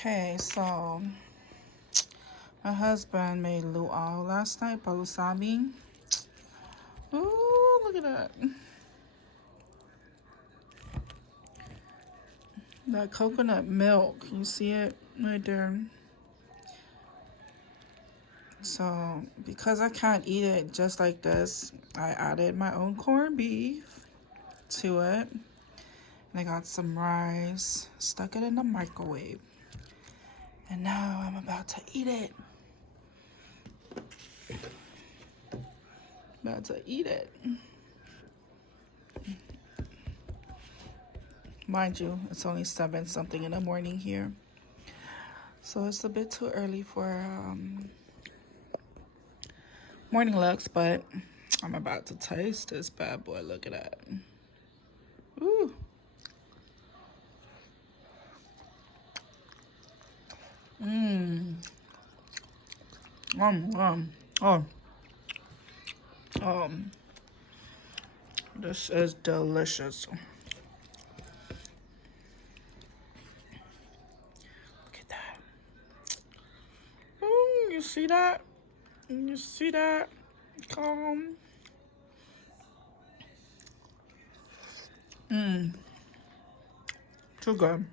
Okay, so my husband made luau last night, palusami. Ooh, look at that. That coconut milk, you see it right there? So, because I can't eat it just like this, I added my own corned beef to it. And I got some rice, stuck it in the microwave. And now I'm about to eat it. About to eat it. Mind you, it's only 7 something in the morning here. So it's a bit too early for morning looks, but I'm about to taste this bad boy. Look at that. Ooh. Mmm. Oh. This is delicious. Look at that. Ooh, you see that? You see that? Too good.